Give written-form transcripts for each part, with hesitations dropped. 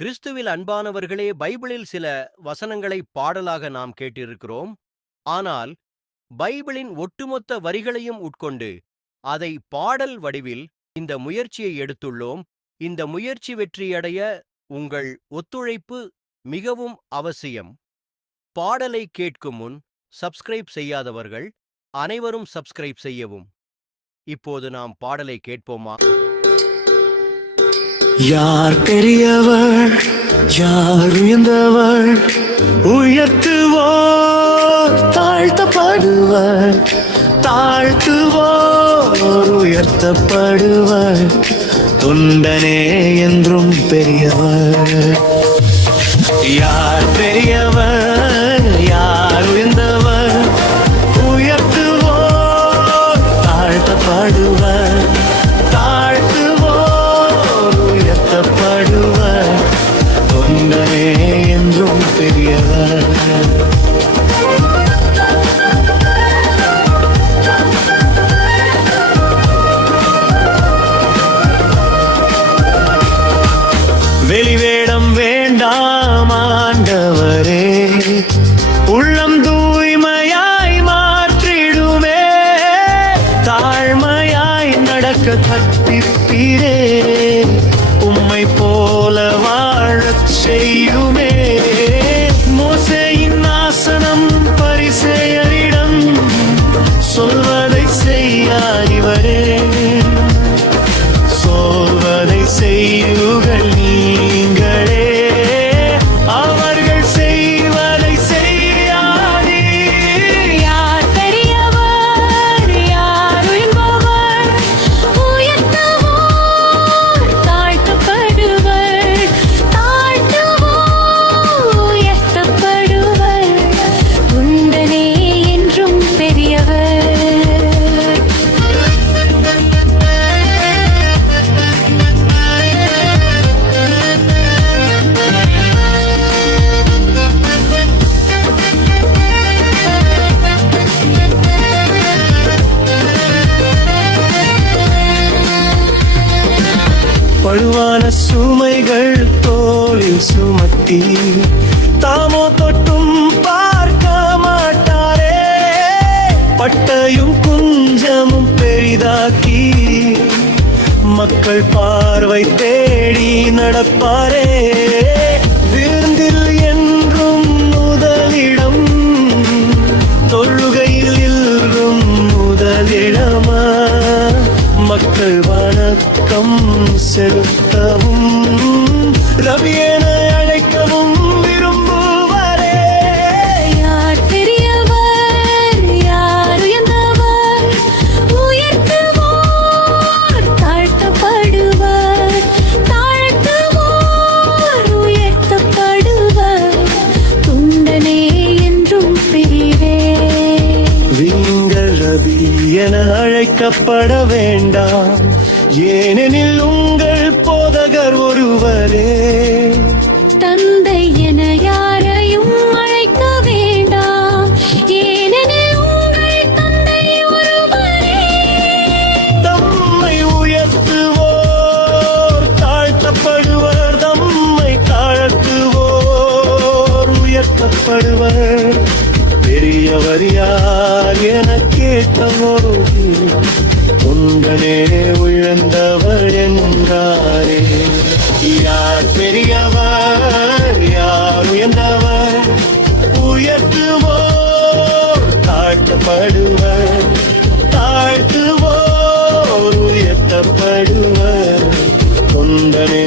கிறிஸ்துவில் அன்பானவர்களே, பைபிளில் சில வசனங்களை பாடலாக நாம் கேட்டிருக்கிறோம். ஆனால் பைபிளின் ஒட்டுமொத்த வரிகளையும் உட்கொண்டு அதை பாடல் வடிவில் இந்த முயற்சியை எடுத்துள்ளோம். இந்த முயற்சி வெற்றியடைய உங்கள் ஒத்துழைப்பு மிகவும் அவசியம். பாடலை கேட்கும் முன் சப்ஸ்கிரைப் செய்யாதவர்கள் அனைவரும் சப்ஸ்கிரைப் செய்யவும். இப்போது நாம் பாடலை கேட்போமா? யார் பெரியவர், யார் உயர்ந்தவர், உயர்த்துவோர் தாழ்த்தப்படுவர், தாழ்த்துவோர் உயர்த்தப்படுவர், தொண்டனே என்றும் பெரியவர். யார் பெரியவர், யார் உயர்ந்தவர், உயர்த்துவோர் தாழ்த்தப்படுவர், தாழ்த்துவோர் உயர்த்தப்படுவர், தொண்டனே என்றும் பெரியவர். வெளிவேடம் வேண்டாம் ஆண்டவரே, உள்ளம் தூய்மையாய் மாற்றிடுமே, தாழ்மையாய் நடக்க கற்பிப்பீரே, உம்மை போல வாழச் செய்யுமே. மோசேயின் ஆசனம் பரிசேயரிடம் சொல்வதை செய்யார் இவரே, சொல்வதை செய்யுங்கள் நீங்களே, அவர்கள் செய்வதை செய்யாதே. யார் பெரியவர், யார் உயர்ந்தவர், உயர்த்துவோர் தாழ்த்தப்படுவர், தாழ்த்துவோர் உயர்த்தப்படுவர், உண்டனே என்றும் பெரியவர். பழுவான சுமைகள் தோளில் சுமத்தி தாமோ தொட்டும் பார்க்க மாட்டாரே, பட்டையும் குஞ்சமும் பெரிதாக்கி மக்கள் பார்வை தேடி நடப்பாரே. விருந்தில் என்றும் முதலிடம், தொழுகையில் என்றும் முதலிடமா, மக்கள் வணக்கம் செலுத்தவும் ரவியென அழைக்கவும் விரும்புவரே. யார் பெரியவர், யார் உயர்ந்தவர், உயர்த்துவோர் தாழ்த்தப்படுவர், தாழ்த்துவோர் உயர்த்தப்படுவர், துண்டனே என்றும் பிரிவே. நீங்கள் ரவி என அழைக்கப்பட வேண்டாம், ஏனெனில் உங்கள் போதகர் ஒருவரே. தந்தை என யாரையும் அழைக்க வேண்டாம், ஏனெனில் உங்கள் தந்தை ஒருவரே. தம்மை உயர்த்துவோர் தாழ்த்தப்படுவர், தம்மை தாழ்த்துவோர் உயர்த்தப்படுவர். பெரியவர் யார் என கேட்டபோது உண்டனே உயர்ந்தவர் என்றாரே. யார் பெரியவர், யார் உயர்ந்தவர், உயர்த்துவோர் தாழ்த்தப்படுவர், தாழ்த்துவோர் உயர்த்தப்படுவர், தொண்டனே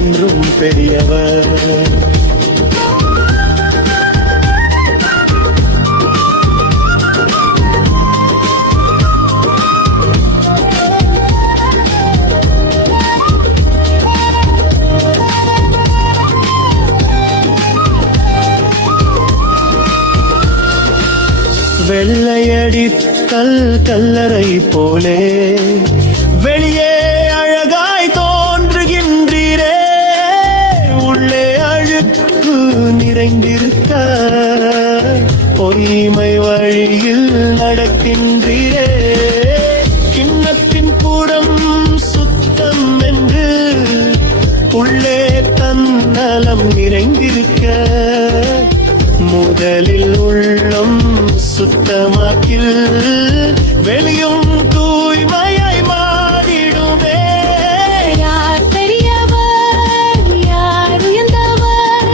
என்றும் பெரியவர். வெள்ளையடித்தல் கல்லறை போலே வெளியே அழகாய் தோன்றுகின்றீரே, உள்ளே அழுக்கு நிறைந்திருக்க பொய்மை வழியில் நடக்கின்றீரே. கிண்ணத்தின் புறம் சுத்தம் என்று உள்ளே தன் தன்னலம் நிறைந்திருக்க முதலில் உள்ளம் சுத்தமாக்கில் வெளியும் தூய்மையாய் மாறிடுமே. யார் பெரியவர், யார் உயர்ந்தவர்,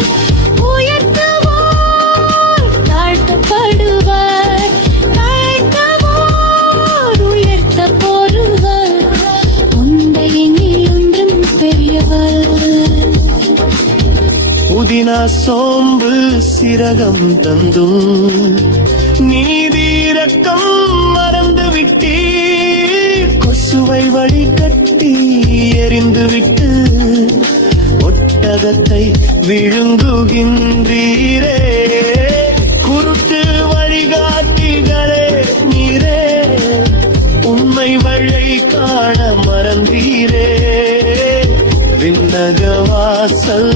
உயர்த்துவோர் தாழ்த்தப்படுவர், தாழ்த்தவோர் உயர்த்தப்படுவர். உந்தை எண்ணில் ஒன்றும் பெரியவர். புதினா சோம்பு சிரகம் தந்தும் நீதிரக்கம் மறந்து விட்டீர். கொசுவை வழிகட்டி எறிந்துவிட்டு ஒட்டகத்தை விழுங்குகின்றீரே. குருட்டு வழிகாட்டிகளே நீரே, உண்மை வழி காண மறந்தீரே. விண்ணக வாசல்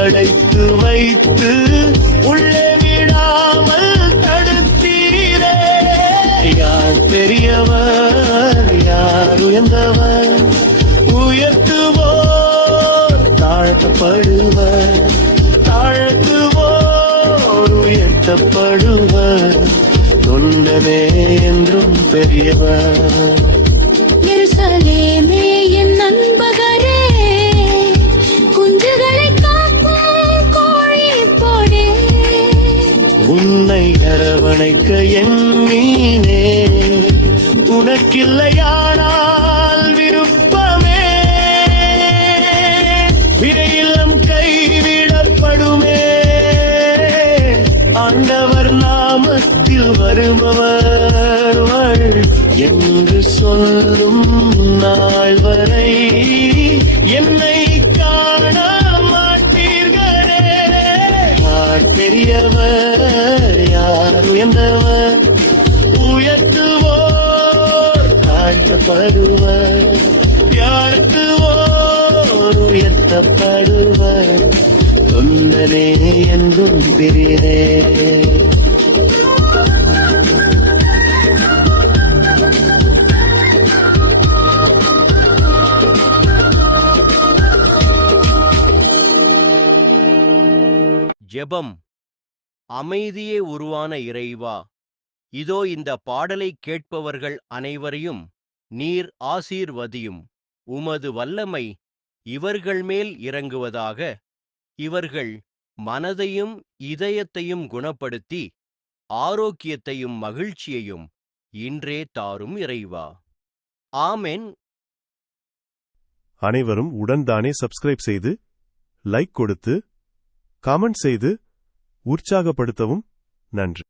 அடைத்து வைத்து உள்ளே விடாமல் தடுத்தீரே. யார் பெரியவர், யார் உயர்ந்தவர், உயர்த்துவோர் தாழ்த்தப்படுவர், தாழ்த்துவோர் உயர்த்தப்படுவர். தொண்டனே என்றும் பெரியவர். எருசலேமே என் நண்பகரே, குஞ்சுகளை காக்கும் கோழி போடே. உன்னை அரவணைக்க எண்ணீனே, உனக்கில்லையானால் விருப்பமே. விரையிலும் கைவிடப்படுமே. ஆண்டவர் நாமத்தில் வருபவர் என்று சொல்லும் நாள் வரை என்னை காண மாட்டீர்களே. யார் பெரியவர், யார் உயர்ந்தவர், உயர்த்துவோர் தாழ்த்தப்படுவர், யாழ்த்துவோர் உயர்த்தப்படுவர். தொண்டனே என்றும் பிரியரே. ஜெபம். அமைதியே உருவான இறைவா, இதோ இந்த பாடலை கேட்பவர்கள் அனைவரையும் நீர் ஆசீர்வதியும். உமது வல்லமை இவர்கள் மேல் இறங்குவதாக. இவர்கள் மனதையும் இதயத்தையும் குணப்படுத்தி ஆரோக்கியத்தையும் மகிழ்ச்சியையும் இன்றே தாரும் இறைவா. ஆமென். அனைவரும் உடன்தானே சப்ஸ்கிரைப் செய்து, லைக் கொடுத்து, கமெண்ட் செய்து உற்சாகப்படுத்தவும். நன்றி.